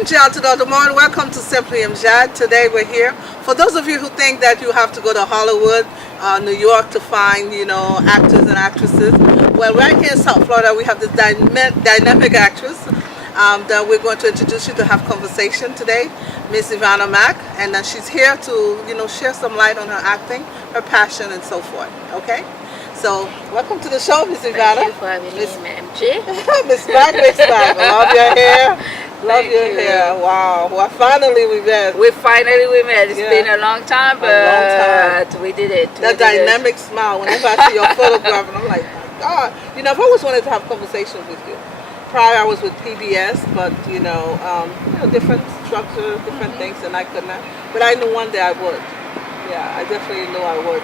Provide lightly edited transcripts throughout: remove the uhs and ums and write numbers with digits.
MJAD to the morning. Welcome to Simply MJAD. Today we're here. For those of you who think that you have to go to Hollywood, New York to find, actors and actresses, well, right here in South Florida we have this dynamic actress that we're going to introduce you to have conversation today, Miss Irvana Mack, and she's here to, share some light on her acting, her passion, and so forth. Okay? So, welcome to the show, Miss Irvana. Thank you for having me, MJ. Miss Mack, Miss Mack. I love your hair. Love your hair. Wow. Well, finally we met. We met. It's been a long time, but we did it. That dynamic smile. Whenever I see your photograph, and I'm like, my God. I've always wanted to have conversations with you. Prior, I was with PBS, but different structure, different things, and I could not. But I knew one day I would. Yeah, I definitely knew I would.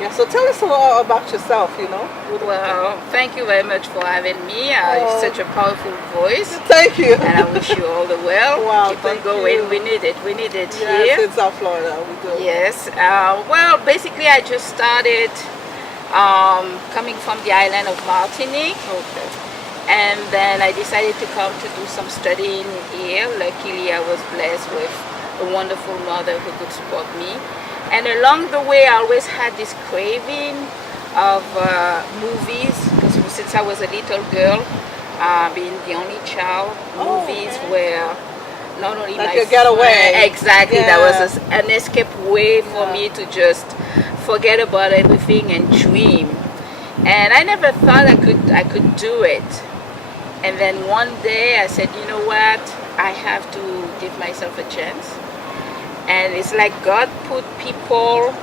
Yeah, so tell us a little about yourself, Well, thank you very much for having me. You're such a powerful voice. Thank you. And I wish you all the well. Wow, keep on going. You. We need it. We need it here. Yes, in South Florida, we do. Yes. Well, basically, I just started coming from the island of Martinique. Okay. And then I decided to come to do some studying here. Luckily, I was blessed with a wonderful mother who could support me. And along the way, I always had this craving of movies, because since I was a little girl, being the only child, movies were not only like my a getaway. Exactly, that was an escape way for me to just forget about everything and dream. And I never thought I could do it. And then one day I said, you know what, I have to give myself a chance. And it's like God put people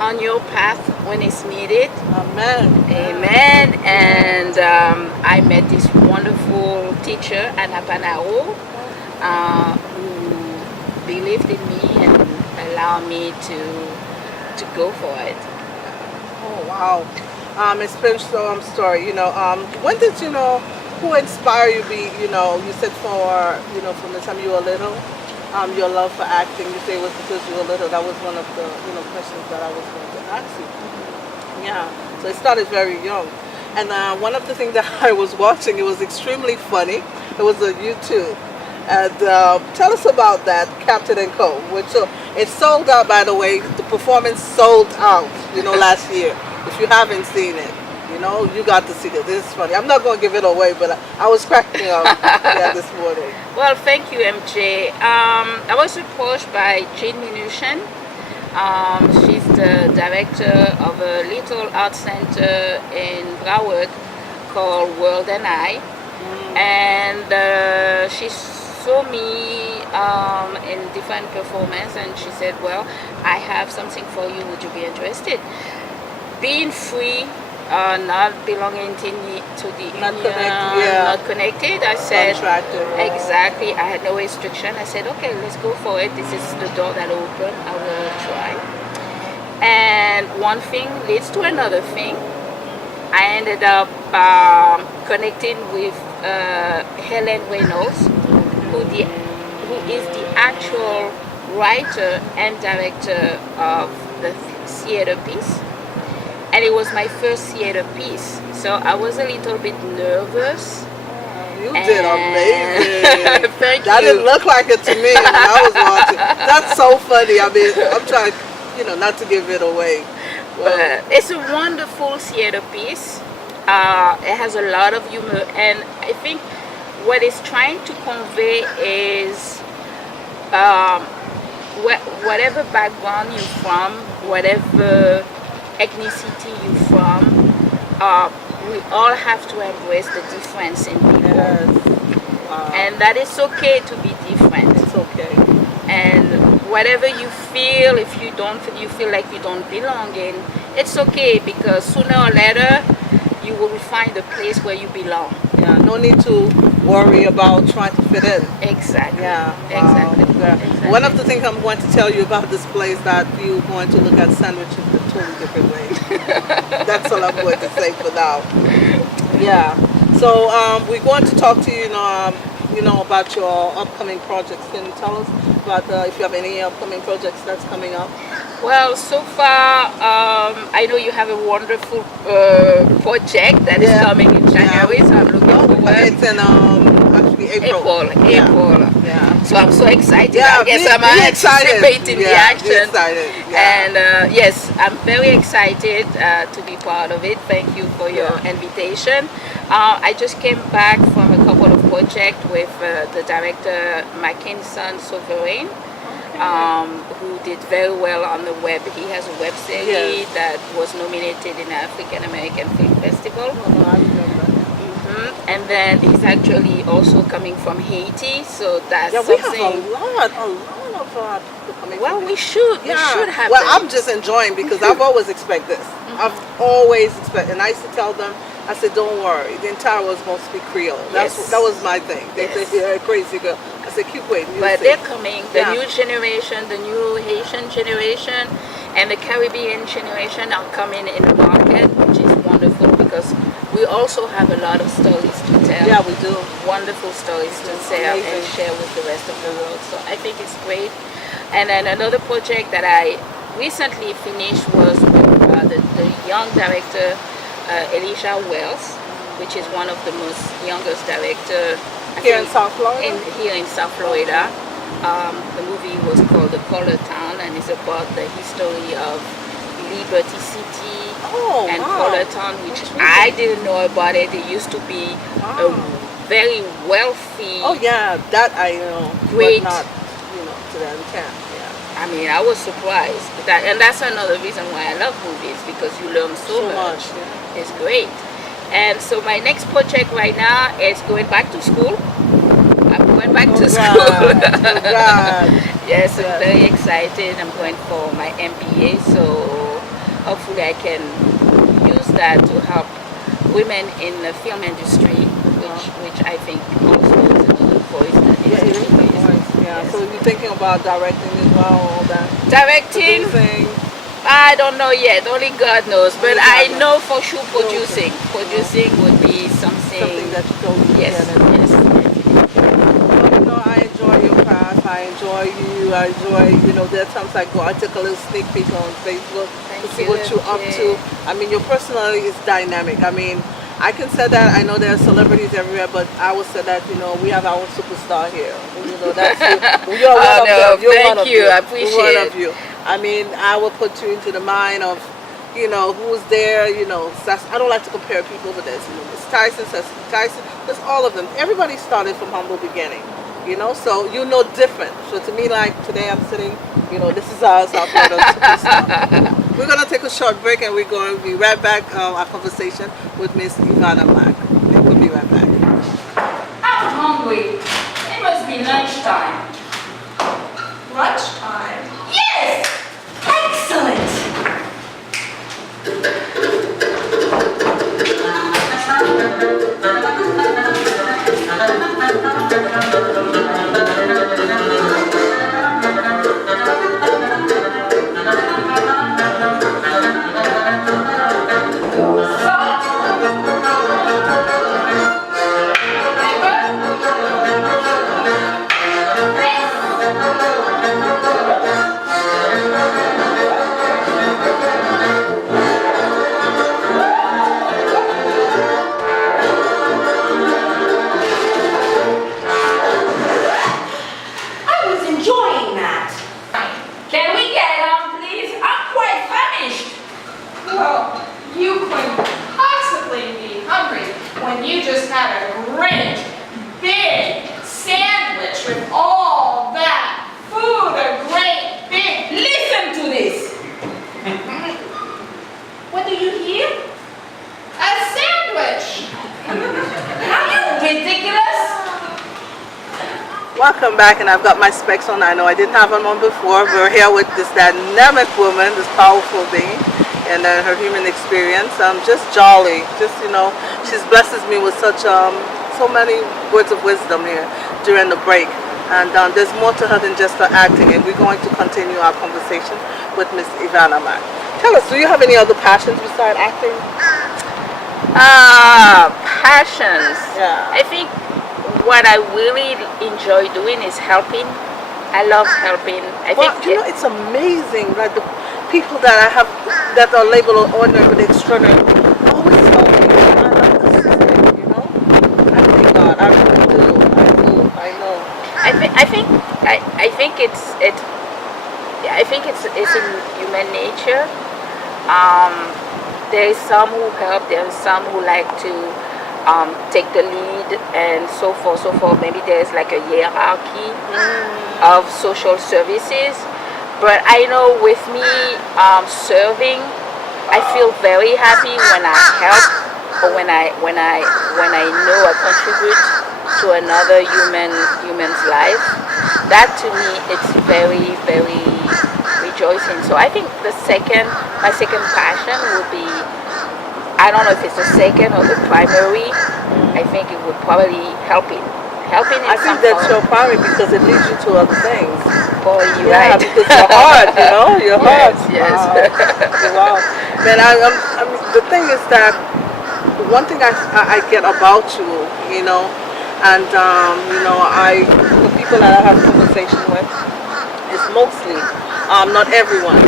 on your path when it's needed. Amen. Amen. And I met this wonderful teacher, Anna Panaro, who believed in me and allowed me to go for it. Oh, wow. It's been some story. When did who inspired you? You said from the time you were little. Your love for acting, you say it was because you were little. That was one of the questions that I was going to ask you. Yeah, so it started very young. And one of the things that I was watching, it was extremely funny. It was a YouTube. And tell us about that, Captain and Co. Which it sold out, by the way. The performance sold out, last year. If you haven't seen it, you got to see it. This is funny. I'm not going to give it away, but I was cracking up this morning. Well, thank you, MJ. I was approached by Jean Minuchin. She's the director of a little art center in Broward called World and I. And she saw me in different performances, and she said, well, I have something for you. Would you be interested? Being free, not belonging to the not union, not connected. I said, exactly. I had no restriction. I said, okay, let's go for it. This is the door that opened. I will try. And one thing leads to another thing. I ended up connecting with Helen Reynolds, who is the actual writer and director of the theater piece. And it was my first theater piece, so I was a little bit nervous. You did amazing. Thank that you. Didn't look like it to me when I was watching. That's so funny. I mean, I'm trying, not to give it away. Well, it's a wonderful theater piece. It has a lot of humor, and I think what it's trying to convey is whatever background you're from, whatever ethnicity you're from, we all have to embrace the difference in people. Yes. And that it's okay to be different. It's okay. And whatever you feel, if you feel like you don't belong in, it's okay, because sooner or later you will find a place where you belong. Yeah, no need to worry about trying to fit in. Exactly. Yeah. Exactly. Yeah. Exactly. One of the things I'm going to tell you about this place that you're going to look at sandwiches in a totally different way. That's all I'm going to say for now. Yeah. So we're going to talk to you, about your upcoming projects. Can you tell us about if you have any upcoming projects that's coming up? Well, so far, I know you have a wonderful project that is coming in January, so I'm looking forward. It's in to be April. Yeah. April. Yeah. So I'm so excited. Yeah, I guess be I'm excited. anticipating the Yeah, be action. excited. Yeah. And yes, I'm very excited to be part of it. Thank you for your invitation. I just came back from a couple of projects with the director Mackinson Sovereign, who did very well on the web. He has a web series that was nominated in the African American Film Festival. Oh, no, I remember. And then he's actually also coming from Haiti, so that's we something. have a lot of people coming. Well, from we should have. Well, them. I'm just enjoying because I've always expected this. I've always expected, and I used to tell them, I said, don't worry, the entire world's going to speak Creole. That was my thing. They said, you're a crazy girl. I said, keep waiting. But they're coming. The new generation, the new Haitian generation, and the Caribbean generation are coming in the market, which is wonderful because we also have a lot of stories to tell. Yeah, we do. Wonderful stories to tell and share with the rest of the world. So I think it's great. And then another project that I recently finished was with the young director Elisha Wells, which is one of the most youngest director here in South Florida. Here in South Florida. The movie was called The Color Town, and it's about the history of Liberty City and Color Town, which I didn't know about it. It used to be a very wealthy. Oh yeah, that I know. Great. But not, to that extent. Yeah. I mean, I was surprised. And that's another reason why I love movies, because you learn so much. Yeah. It's great. And so my next project right now is going back to school. I'm going back to school. Yes, I'm very excited. I'm going for my MBA, so hopefully I can use that to help women in the film industry, which I think also is another voice that needs to be raised. Yeah. So you're thinking about directing as well, all that? Directing? I don't know yet. Only God knows. But I know for sure producing. Producing would be something that you totally yes. Well, I enjoy your craft. I enjoy you. I enjoy, there are times I go, I take a little sneak peek on Facebook to see what you're up to. I mean, your personality is dynamic. I mean, I can say that. I know there are celebrities everywhere, but I would say that, we have our own superstar here. That's you. You're one of them. You're thank one of you. you. I appreciate one it. of you. I mean, I will put you into the mind of, who's there, I don't like to compare people, but there's, Miss Tyson, there's all of them. Everybody started from humble beginning, so different. So to me, like today I'm sitting, this is our South Florida superstar. We're going to take a short break and we're going to be right back our conversation with Miss Irvana Mack. We'll be right back. I'm hungry. It must be lunchtime. Lunchtime? Yes! Excellent! Welcome back, and I've got my specs on. I know I didn't have them on before. We're here with this dynamic woman, this powerful being, and her human experience. Just jolly, she's blesses me with so many words of wisdom here during the break. And there's more to her than just her acting, and we're going to continue our conversation with Miss Irvana Mack. Tell us, do you have any other passions besides acting? Passions. Yeah. I think what I really enjoy doing is helping. I love helping. I think it's amazing. Like the people that I have that are labeled ordinary but extraordinary always tell me I love the system. I thank God. I really do. I I think I think I think it's in human nature. Um, there is some who help. There is some who like to take the lead and so forth, so forth. Maybe there's like a hierarchy of social services. But I know with me serving, I feel very happy when I help or when I know I contribute to another human's life. That to me it's very very rejoicing. So I think my second passion would be, I don't know if it's the second or the primary. I think it would probably helping in I think some that's form. your primary because it leads you to other things. Oh, you're Yeah, right. because your heart, your heart. Yes. Wow. Man, I mean, the thing is that one thing I get about you, and the people that I have conversation with is mostly, not everyone.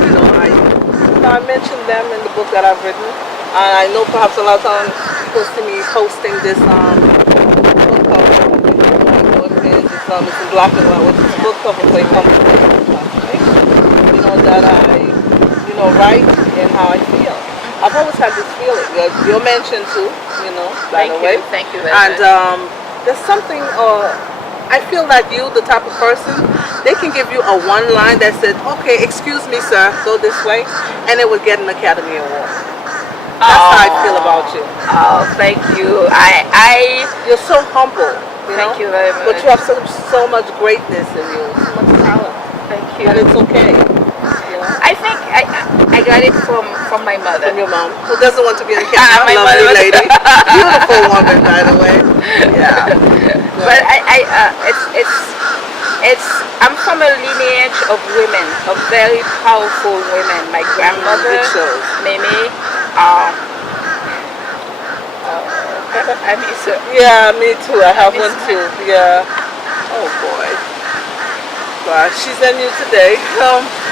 I mentioned them in the book that I've written. And I know perhaps a lot of times people see me posting this book cover. I don't know what it is. It's in black and white with this book cover for a conversation transformation. That I, write and how I feel. I've always had this feeling. You're mentioned too, by the way. Thank you very And much. there's something, I feel that you, the type of person, they can give you a one line that said, okay, excuse me, sir, go this way, and it would get an Academy Award. That's how I feel about you. Oh, thank you. You're so humble, Thank you very much. but you have so much greatness in you, so much talent. Thank you. And it's okay. I think I got it from my mother. From your mom, who doesn't want to be an Academy. My Lovely mother. lady, beautiful woman, by the way. Yeah. But it's I'm from a lineage of women, of very powerful women. My grandmother, It shows. Mimi, I miss her. Yeah, me too. I have miss one too. Yeah. Oh boy. Gosh, she's in you today.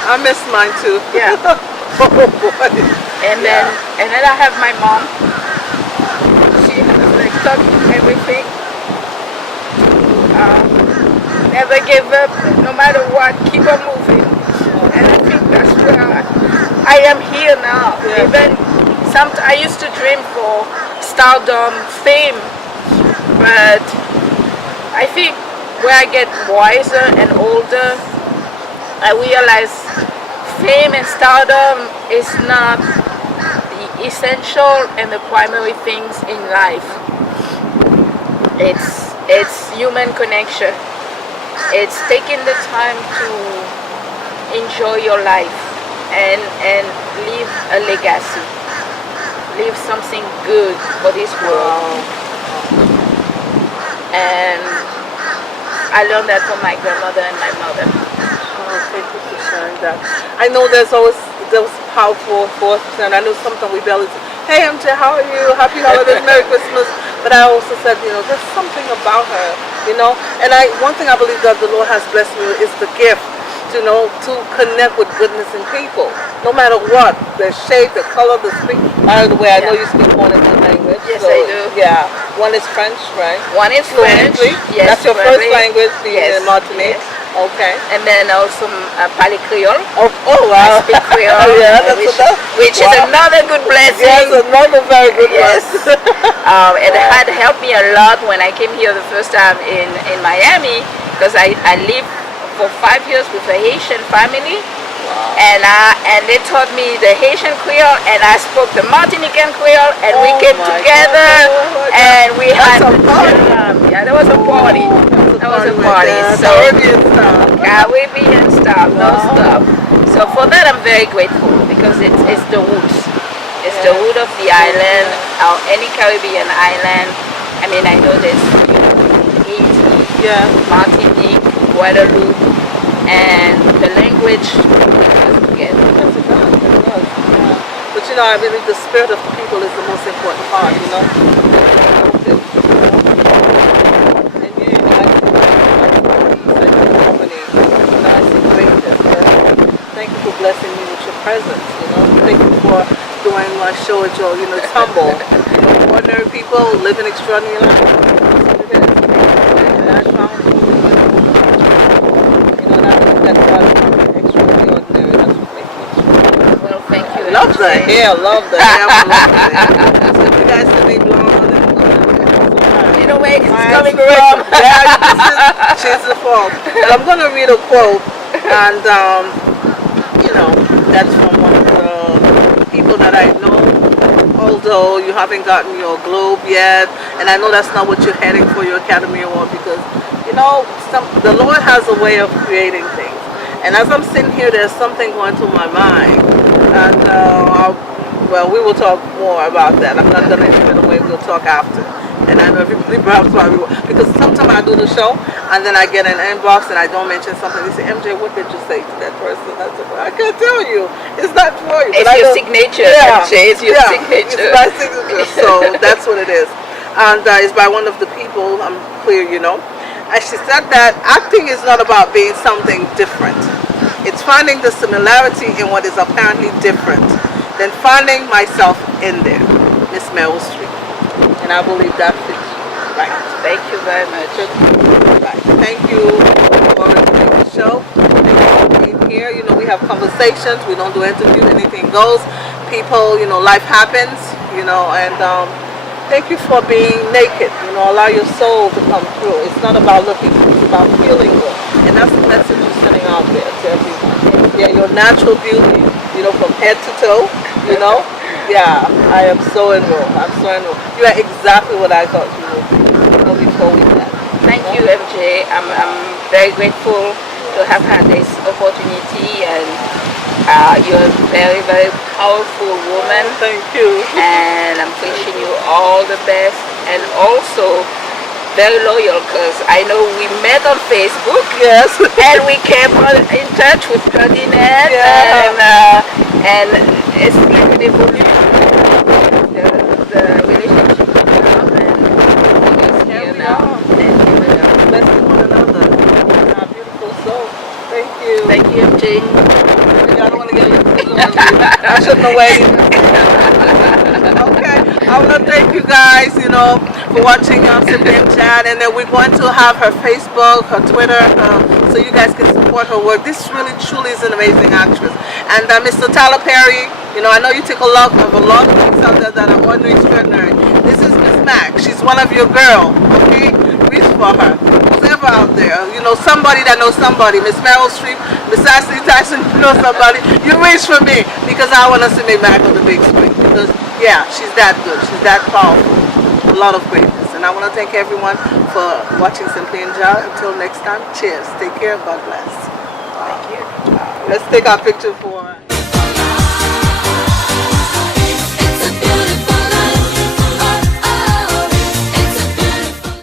I miss mine too. Yeah. Oh boy. And then I have my mom. She has like taught me everything. Never give up, no matter what. Keep on moving. And I think that's where I am here now. Yeah. Even I used to dream for stardom, fame, but I think where I get wiser and older, I realize fame and stardom is not the essential and the primary things in life. It's human connection. It's taking the time to enjoy your life and leave a legacy. Leave something good for this world. And I learned that from my grandmother and my mother. Oh, thank you for sharing that. I know there's always those powerful forces, and I know sometimes we barely say, hey MJ, how are you? Happy holidays, Merry Christmas. But I also said, there's something about her, And one thing I believe that the Lord has blessed me with is the gift, to connect with goodness in people, no matter what, the shape, the color, the speak. By the way, I know you speak more than one language. Yes, so, I do. Yeah, one is French, right? One is French. Fluently? Yes, That's your first fluently. language, being Yes, in Martinique. yes. Okay. And then also Pali Creole. Oh wow. I speak Creole. Yeah, which is another good blessing. Yes, another very good Yes. one. It had helped me a lot when I came here the first time in Miami, because I lived for 5 years with a Haitian family. Wow. And they taught me the Haitian Creole, and I spoke the Martinican Creole, and we came my together, God. and we That's had a party. yeah, there was a party. That was a party. So Caribbean style. Caribbean style, no stop. So for that, I'm very grateful, because it's the roots. It's the root of the island, or any Caribbean island. I mean, I know there's Haiti, Martinique, Guadeloupe, and the language. Again. Yes, it does. It does. Yeah. But I believe the spirit of the people is the most important part. And you, like harmony. I see greatness. Thank you for blessing me with your presence. Thank you for doing my show at your, it's humble. Ordinary people living extraordinary lives. That's what it is. And I found, the hair, love the hair, I love the hair. So if you guys see me blonde and You know where it's my coming inspiration, from. yeah, she's the fault. But I'm gonna read a quote, and you know, that's from one of the people that I know. Although you haven't gotten your globe yet, and I know that's not what you're heading for your Academy Award, because you know the Lord has a way of creating things. And as I'm sitting here, there's something going through my mind, and well, we will talk more about that. I'm not gonna give it away. We'll talk after. And I know everybody perhaps probably will, because sometimes I do the show and then I get an inbox and I don't mention something. They say, MJ, what did you say to that person? I said, well, I can't tell you. It's not for you. It's your signature, yeah, MJ. It's your yeah, signature. It's my signature. So that's what it is. And it's by one of the people, I'm clear, you know. And she said that acting is not about being something different. It's finding the similarity in what is apparently different, then finding myself in there. Miss Meryl Streep. And I believe that fits you. Right. Thank you very much. Right. Thank you for doing the show. Thank you for being here. You know, we have conversations. We don't do interviews. Anything goes. People, you know, life happens. You know, and thank you for being naked. You know, allow your soul to come through. It's not about looking good. It's about feeling good. And that's the message you're sending out there to everyone. Yeah, your natural beauty. You know, from head to toe. You know. Yeah, I am so enrolled. I'm so enrolled. You are exactly what I thought you would be. You know, before we met. Thank you, MJ. I'm very grateful to have had this opportunity, and you're a very, very powerful woman. Thank you. And I'm wishing you all the best, and also very loyal, because I know we met on Facebook. Yes. And we came in touch with Ferdinand. Yeah. And it's like an evolution. The relationship we have, and it's here now. Blessing one another. Our beautiful soul. Thank you. Thank you, MJ. I don't want to get lipstick on you. I shouldn't have waited. Okay. I want to thank you guys, you know, for watching Simply MJAD, and then we're going to have her Facebook, her Twitter, so you guys can support her work. This really, truly is an amazing actress. And Mr. Tyler Perry, you know, I know you take a lot of things out there that are ordinary, extraordinary. This is Miss Mac. She's one of your girl, okay? Reach for her. Who's ever out there, you know, somebody that knows somebody. Miss Meryl Streep, Miss Ashley Tyson, you know somebody. You reach for me, because I want to see me Mac on the big screen. Because, yeah, she's that good. She's that powerful. A lot of greatness. And I want to thank everyone for watching Simply MJAD. Until next time, cheers. Take care. God bless. Thank you. Let's take our picture for